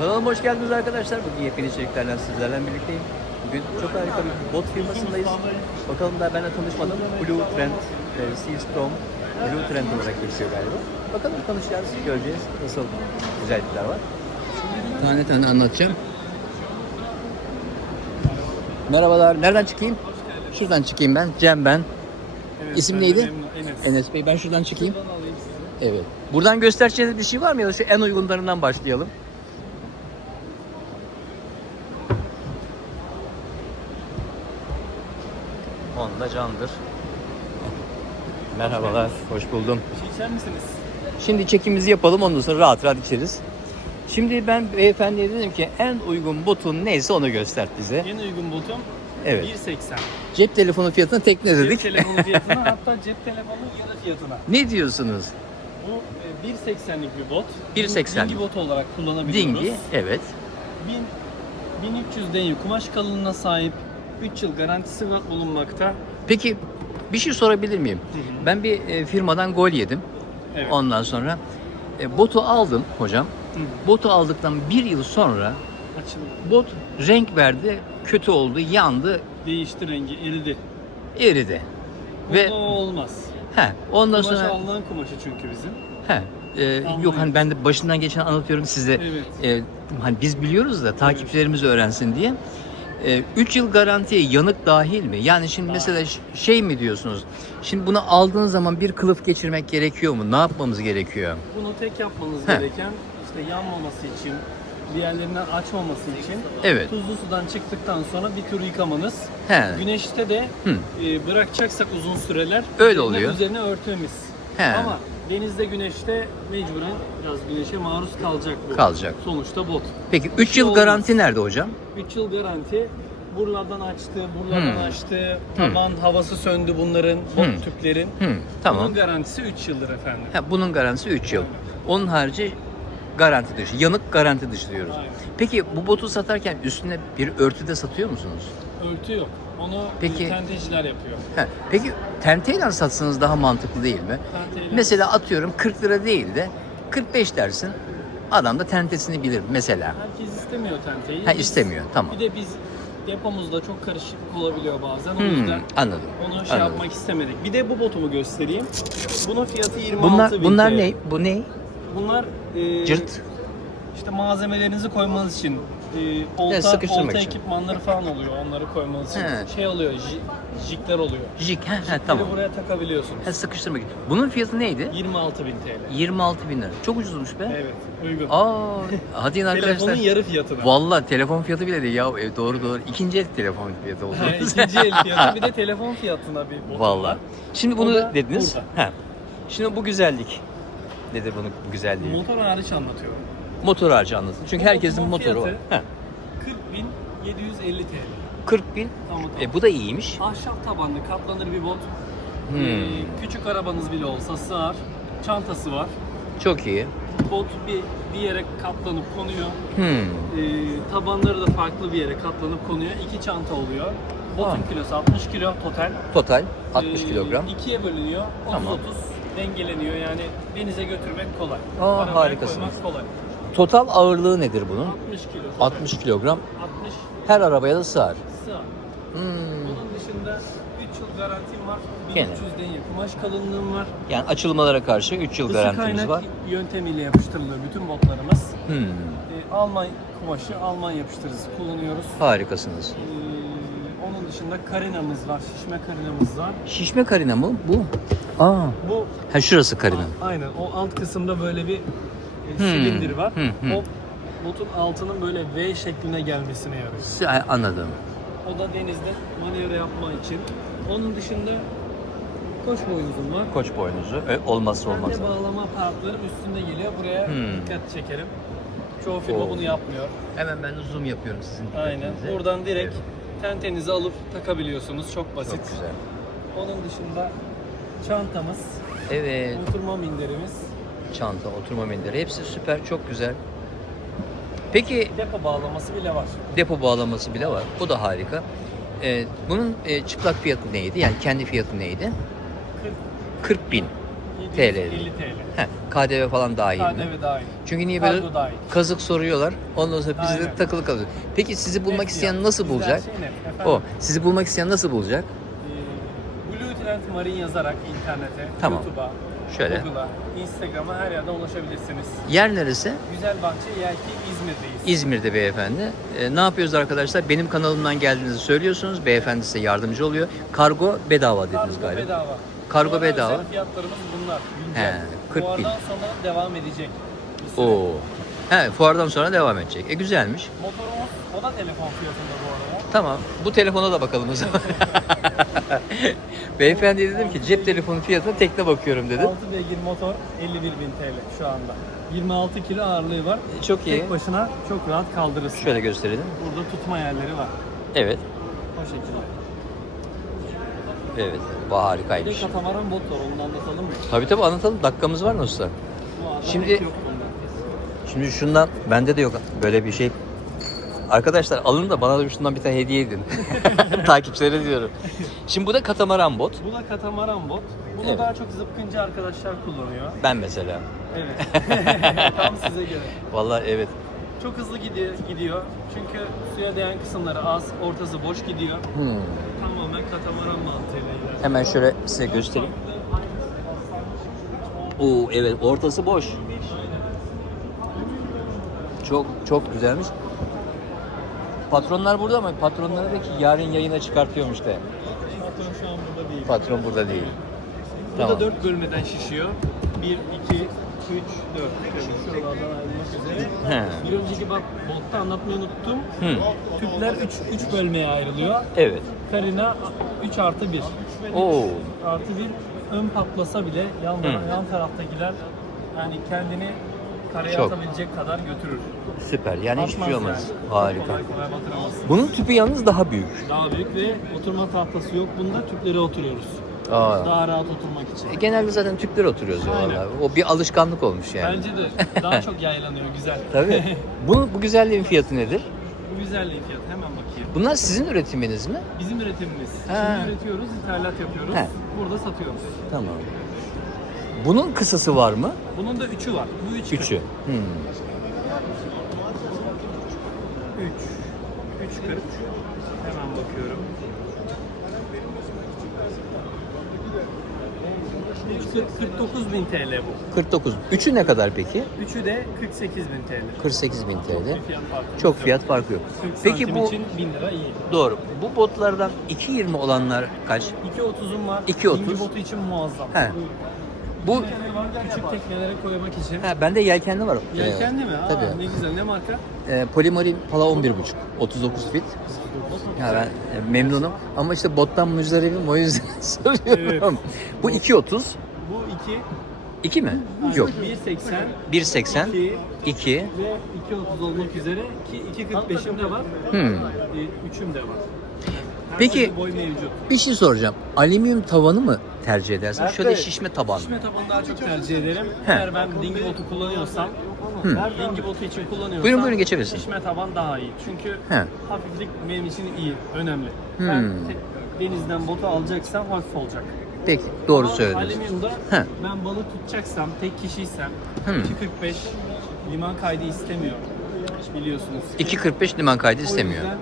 Kanalıma hoş geldiniz arkadaşlar. Bugün yepyeni içeriklerle sizlerle birlikteyim. Bugün çok harika bir bot firmasındayız. Bakalım daha benimle tanışmadım. Blue Trend, e, Seastorm, Blue Trend olarak geçiyor galiba. Bakalım konuşacağız, göreceğiz nasıl güzellikler var. Tane tane anlatacağım. Merhabalar, nereden çıkayım? Şuradan çıkayım ben, Cem ben. İsim neydi? Enes. Enes Bey, ben şuradan çıkayım. Evet. Buradan göstereceğiniz bir şey var mı ya da şu en uygunlarından başlayalım. Honda candır. Merhabalar, hoş buldum. Bir şey içer misiniz? Şimdi çekimimizi yapalım ondan sonra rahat rahat içeriz. Şimdi ben beyefendiye dedim ki en uygun botun neyse onu göster bize. En uygun botum Evet. 1.80. Cep telefonu fiyatına tekne Cep dedik. telefonu fiyatına hatta cep telefonunun yarı fiyatına. ne diyorsunuz? Bu e, 1.80'lik bir bot. 1.80. Dingi bot olarak kullanabiliyoruz. Dingi, evet. 1000, 1300 denyi kumaş kalınlığına sahip 3 yıl garantisi var- bulunmakta. Peki bir şey sorabilir miyim? hı. Ben bir e, firmadan gol yedim. Evet. Ondan sonra e, botu aldım hocam. Hı. Botu aldıktan bir yıl sonra Açıldı. bot renk verdi, kötü oldu, yandı, Değişti rengi, eridi. eridi. Ve Ve o olmaz. he, ondan Kumaş sonra alınan kumaşı çünkü bizim. he, e, yok hani ben de başından geçen anlatıyorum size. Evet. E, hani biz biliyoruz da takipçilerimiz öğrensin diye. 3 yıl garantiye yanık dahil mi? Yani şimdi mesela şey mi diyorsunuz? Şimdi bunu aldığın zaman bir kılıf geçirmek gerekiyor mu? Ne yapmamız gerekiyor? Bunu tek yapmanız He. gereken işte yanmaması için, bir yerlerinden açmaması için Evet. tuzlu sudan çıktıktan sonra bir tur yıkamanız. He. Güneşte de Hı. e, bırakacaksak uzun süreler Öyle üzerine- oluyor. Üzerine örtmemiz. He. Ama denizde güneşte mecburen biraz güneşe maruz kalacak bu. Kalacak. Sonuçta bot. Peki 3 yıl olmaz. garanti nerede hocam? 3 yıl garanti buralardan açtı, buralardan Hmm. açtı, taban havası söndü bunların, bot Hmm. tüplerin. Hı, tamam. Bunun garantisi 3 yıldır efendim. Ha, bunun garantisi 3 yıl. Onun harici garanti dışı. Yanık garanti dışı diyoruz. Aynen. Peki bu botu satarken üstüne bir örtü de satıyor musunuz? Örtü yok. Onu Peki- tenteciler yapıyor. Ha, peki tenteyle satsanız daha mantıklı değil mi? Tenteyle- Mesela atıyorum 40 lira değil de 45 dersin. Adam da tentesini bilir mesela. Herkes istemiyor tenteyi. Ha Biz- istemiyor. Tamam. Bir de biz depomuzda çok karışık olabiliyor bazen. O Hmm, yüzden anladım. onu şey anladım. yapmak istemedik. Bir de bu botumu göstereyim. Bunun fiyatı 26 Bunlar bin bunlar TL. ne? Bu ne? Bunlar e, Cırt. işte malzemelerinizi koymanız için e, olta, Evet, sıkıştırmak olta için. ekipmanları falan oluyor. Onları koymanız için. He. Şey oluyor, ji- jikler oluyor. Ha, ha, Jikleri tamam. buraya takabiliyorsunuz. Ha, sıkıştırmak. Bunun fiyatı neydi? 26 bin TL. 26 bin lira. Çok ucuzmuş be. Evet, uygun. Aa, hadi yine arkadaşlar. Telefonun yarı fiyatına. Vallahi telefon fiyatı bile değil ya. E, doğru doğru. İkinci el telefon fiyatı oldu. Ha, İkinci el fiyatı bir de telefon fiyatına bir var. Şimdi bunu da dediniz. burada. Ha. Şimdi bu güzellik. Nedir bunun bu güzelliği? Motor hariç anlatıyorum. Motor harcı anlatın. Çünkü Bu herkesin motoru var. fiyatı- Ha. 40.750 TL. 40 bin. Tamam tamam. E, bu da iyiymiş. Ahşap tabanlı katlanır bir bot. Hmm. Ee, küçük arabanız bile olsa sığar. Çantası var. Çok iyi. Bot bir, bir yere katlanıp konuyor. Hmm. Ee, tabanları da farklı bir yere katlanıp konuyor. İki çanta oluyor. Botun Aa. kilosu 60 kilo total. Total 60 Ee, kilogram. ikiye bölünüyor. 30-30 Tamam. dengeleniyor. Yani denize götürmek kolay. Aa, harikasınız. kolay. Total ağırlığı nedir bunun? 60 kilo. total. 60 kilogram. 60 Her arabaya da sığar. sığar. Hmm. Bunun dışında 3 yıl garantim var. Gene. 1300 denye kumaş kalınlığım var. Yani açılmalara karşı 3 yıl Isı garantimiz kaynak var. yöntemiyle yapıştırılıyor bütün botlarımız. Hmm. Ee, Alman kumaşı, Alman yapıştırıcısı kullanıyoruz. Harikasınız. Ee, onun dışında karinamız var, şişme karinamız var. Şişme karina mı bu? Aa. Bu Ha şurası karina. aynen o alt kısımda böyle bir e, Hmm. silindir var. Hmm, hmm. O botun altının böyle V şekline gelmesine yarıyor. Anladım. O da denizde manevra yapma için. Onun dışında koç boynuzum var. Koç boynuzu. E, olmazsa olmaz. Perde bağlama aparatlarım üstünde geliyor. Buraya Hmm. dikkat çekerim. Çoğu firma Oo. bunu yapmıyor. Hemen ben de zoom yapıyorum sizin Aynen. Buradan direkt Evet, tentenizi alıp takabiliyorsunuz. Çok basit. Çok güzel. Onun dışında çantamız, Evet. oturma minderimiz, Çanta, oturma minderi hepsi süper, çok güzel. Peki depo bağlaması bile var. depo bağlaması bile var. O da harika. Ee, bunun e, çıplak fiyatı neydi? Yani kendi fiyatı neydi? 40 40 bin. TL. 750 TL. Heh, KDV falan dahil mi? KDV dahil. Çünkü niye böyle Kargo dahil. kazık soruyorlar. Ondan sonra biz de takılı kalıyoruz. Peki sizi bulmak Net isteyen fiyat. nasıl bulacak? şey O. Sizi bulmak isteyen nasıl bulacak? e, Blue Trend Marine yazarak internete, Tamam. YouTube'a, Şöyle. Google'a, Instagram'a her yerden ulaşabilirsiniz. Yer neresi? Güzelbahçe Yelki İzmir'deyiz. İzmir'de beyefendi. Ee, ne yapıyoruz arkadaşlar? Benim kanalımdan geldiğinizi söylüyorsunuz. Beyefendi size yardımcı oluyor. Kargo bedava dediniz Kargo galiba. bedava. Kargo Fuara bedava. özel fiyatlarımız bunlar. Güncel. He, 40 bin. Fuardan sonra devam edecek. Oo. He, fuardan sonra devam edecek. E güzelmiş. Motorumuz o da telefon fiyatında bu arada. Tamam. Bu telefona da bakalım o zaman. Beyefendi dedim ki cep telefonu fiyatına tekne bakıyorum dedim. 6 beygir motor 51.000 TL şu anda. 26 kilo ağırlığı var. Çok iyi. Tek başına çok rahat kaldırırsın. Şöyle gösterelim. Burada tutma yerleri var. Evet. O şekilde. Evet. Bu Bir de harikaymış. katamaran bot var onu anlatalım mı? Tabii tabii anlatalım. Dakikamız var mı usta? Şimdi-. Şimdi şundan bende de yok böyle bir şey. Arkadaşlar alın da bana da şundan bir tane hediye edin. Takipçilere diyorum. Şimdi bu da katamaran bot. Bu da katamaran bot. Bunu Evet. daha çok zıpkıncı arkadaşlar kullanıyor. Ben mesela. Evet. Tam size göre. Vallahi evet. Çok hızlı gidiyor, gidiyor. Çünkü suya değen kısımları az, ortası boş gidiyor. Hmm. Tamamen katamaran mantığıyla ilerliyor. Hemen şöyle size göstereyim. Oo evet ortası boş. Çok çok güzelmiş. Patronlar burada ama patronlara da ki yarın yayına çıkartıyormuş de. Patron şu an burada değil. Patron burada değil. Bu Tamam. 4 bölmeden şişiyor. 1, 2, 3, 4. Şuralardan ayrılmak üzere. He. Bir önceki bak botta anlatmayı unuttum. Hı. Tüpler 3, 3 bölmeye ayrılıyor. Evet. Karina 3 artı 1. Oo. Artı 1 ön patlasa bile yan, yan taraftakiler yani kendini karaya Çok. atabilecek kadar götürür. Süper. Yani hiçbir şey olmaz. yani. Harika. Kolay kolay batıramazsın. Bunun tüpü yalnız daha büyük. Daha büyük ve oturma tahtası yok bunda tüplere oturuyoruz. Aa. Daha rahat oturmak için. E, Genelde zaten tüpler oturuyoruz ya Aynen. O bir alışkanlık olmuş yani. Bence de daha çok yaylanıyor güzel. Tabii. Bunun bu güzelliğin fiyatı nedir? Bu güzelliğin fiyatı hemen bakayım. Bunlar sizin üretiminiz mi? Bizim üretimimiz. Ha. Şimdi üretiyoruz, ithalat yapıyoruz. He. Burada satıyoruz. Tamam. Bunun kısası var mı? Bunun da üçü var. Bu üç. Üçü. Hmm. 3. 3 kırk. Hemen bakıyorum. 49 bin TL bu. 49. Üçü ne kadar peki? Üçü de 48 bin TL. 48 bin TL. fiyat farkı. Çok fiyat farkı yok. 40 Peki bu için 1000 lira iyi. doğru. Bu botlardan 2.20 olanlar kaç? 2.30'um var. 2.30. Dingi botu için muazzam. He. Bu Küçük teknelere koymak için. ha bende yelkenli var. Yelkenli mi? Aa, Tabii. Ne güzel. Ne marka? Ee, Polimarin Pala 11.5. 39 fit. Ya ben e, memnunum ama işte bottan müzdaribim o yüzden soruyorum. Bu 2.30. Bu 2. 2 mi? Yok. 1.80. 1.80. 2 2. ve 2.30 olmak üzere ki 2.45'im de var. Hmm. 3'üm de var. Her Peki- türlü boy mevcut. Bir şey soracağım. Alüminyum tavanı mı tercih edersin? Şöyle şişme taban mı? Şişme tabanı daha çok tercih ederim. He. Eğer ben dingi botu kullanıyorsam, Hı. dingi botu için kullanıyorsam Buyurun, buyurun, geçebilirsin. Şişme taban daha iyi. Çünkü He. hafiflik benim için iyi, önemli. Hmm. Ben te- denizden botu alacaksam hafif olacak. Peki doğru Ama söylediniz. Alüminyumda He. ben balık tutacaksam, tek kişiysem Hmm. 2.45 liman kaydı istemiyor. Biliyorsunuz. 2.45 liman kaydı O istemiyor. yüzden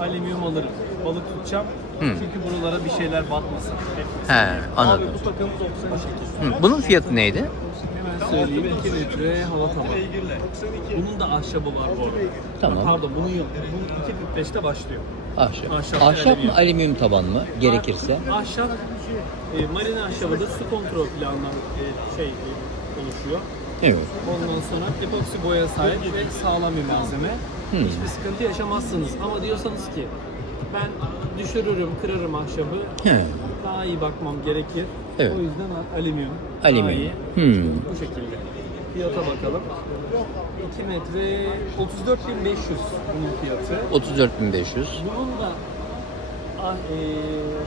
alüminyum alırım. Balık tutacağım. Hmm. Çünkü buralara bir şeyler batmasın. He anladım. Abi bu takım 98. Hı, Bunun fiyatı neydi? Hemen söyleyeyim. 2 metre hava tabanı. Bunun da ahşabı var bu arada. Tamam. Pardon bunun yok. Bunun 2.45'te başlıyor. Ahşap. Ahşap Ahşap, mı alüminyum. taban mı gerekirse? Ahşap, e, marine ahşabı da su kontrol planından e, şey e, oluşuyor. Evet. Ondan sonra epoksi boya sahip ve sağlam bir malzeme. Hmm. Hiçbir sıkıntı yaşamazsınız. Ama diyorsanız ki ben düşürürüm, kırarım ahşabı. He. Daha iyi bakmam gerekir. Evet. O yüzden alüminyum. Alüminyum. Hmm. Bu şekilde. Fiyata bakalım. 2 metre 34.500 bunun fiyatı. 34.500. Bunun da ah, e,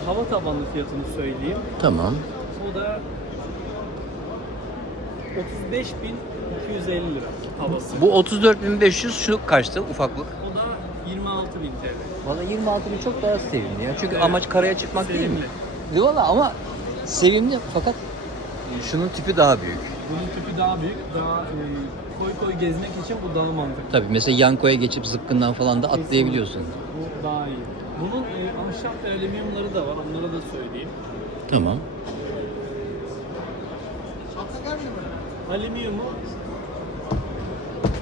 hava tabanlı fiyatını söyleyeyim. Tamam. Bu da 35.250 lira havası. Bu 34.500 şu kaçtı ufaklık? O da 26.000 TL. Valla 26 bin çok daha sevimli ya. Çünkü Evet. amaç karaya çıkmak değil mi? Valla ama sevimli fakat Şunun tipi daha büyük. Bunun tipi daha büyük, daha e, koy koy gezmek için bu daha mantıklı. Tabii mesela Yanko'ya geçip zıpkından falan da atlayabiliyorsun. Bu daha iyi. Bunun e, ahşap ve alüminyumları da var, onlara da söyleyeyim. Tamam. Alüminyumu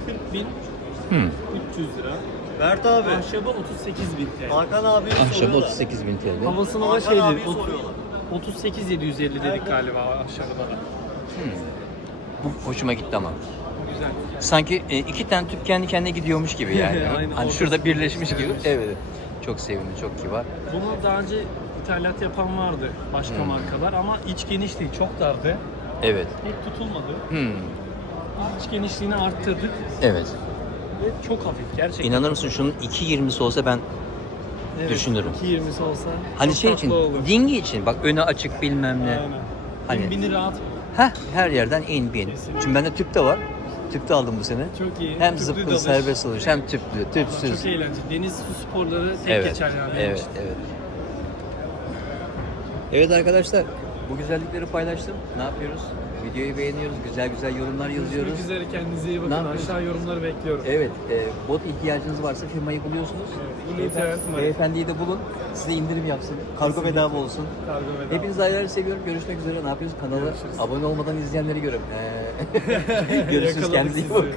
40 bin Hmm. 300 lira. Mert abi. Ahşabı 38 bin TL. Hakan abi Ahşabı soruyorlar. 38 bin TL. Havasını da Hakan şey abiyi ot- soruyorlar. 38 750 dedik galiba ahşabına da. Bu hoşuma gitti ama. Güzel. Sanki e, iki tane tüp kendi kendine gidiyormuş gibi yani. Aynen, hani şurada birleşmiş gibi. evet. Çok sevimli, çok kibar. Bunu daha önce ithalat yapan vardı başka Hmm. markalar ama iç geniş değil, çok dardı. Evet. Pek tutulmadı. Hmm. Biz iç genişliğini arttırdık Evet. Ve çok hafif gerçekten. İnanır mısın şunun 2.20'si olsa ben Evet, düşünürüm. 2.20'si olsa hani çok şey için, olur. dingi için bak önü açık bilmem ne. Aynen. Hani-. Bini rahat. Heh, her yerden in bin. Kesinlikle. Şimdi bende tüp de var. Tüp de aldım bu sene. Çok iyi. Hem Tüplü zıpkın dalış. serbest oluş hem tüplü, tüpsüz. Çok eğlenceli. Deniz su sporları tek Evet, geçer yani. evet, evet. Evet arkadaşlar, bu güzellikleri paylaştım. Ne yapıyoruz? Videoyu beğeniyoruz, güzel güzel yorumlar yazıyoruz. Görüşmek üzere kendinize iyi bakın. Ne? Aşağı yorumları bekliyorum. Evet, e, bot ihtiyacınız varsa firmayı buluyorsunuz. Evet, Beyefendi-. Beyefendiyi de bulun, size indirim yapsın. Kargo bedava olsun. Kargo bedava. Hepinizi ayrı seviyorum. Görüşmek üzere. Ne yapıyoruz? Kanala Görüşürüz. abone olmadan izleyenleri görün. Ee, Görüşürüz. Yakaladık Kendinize iyi bakın.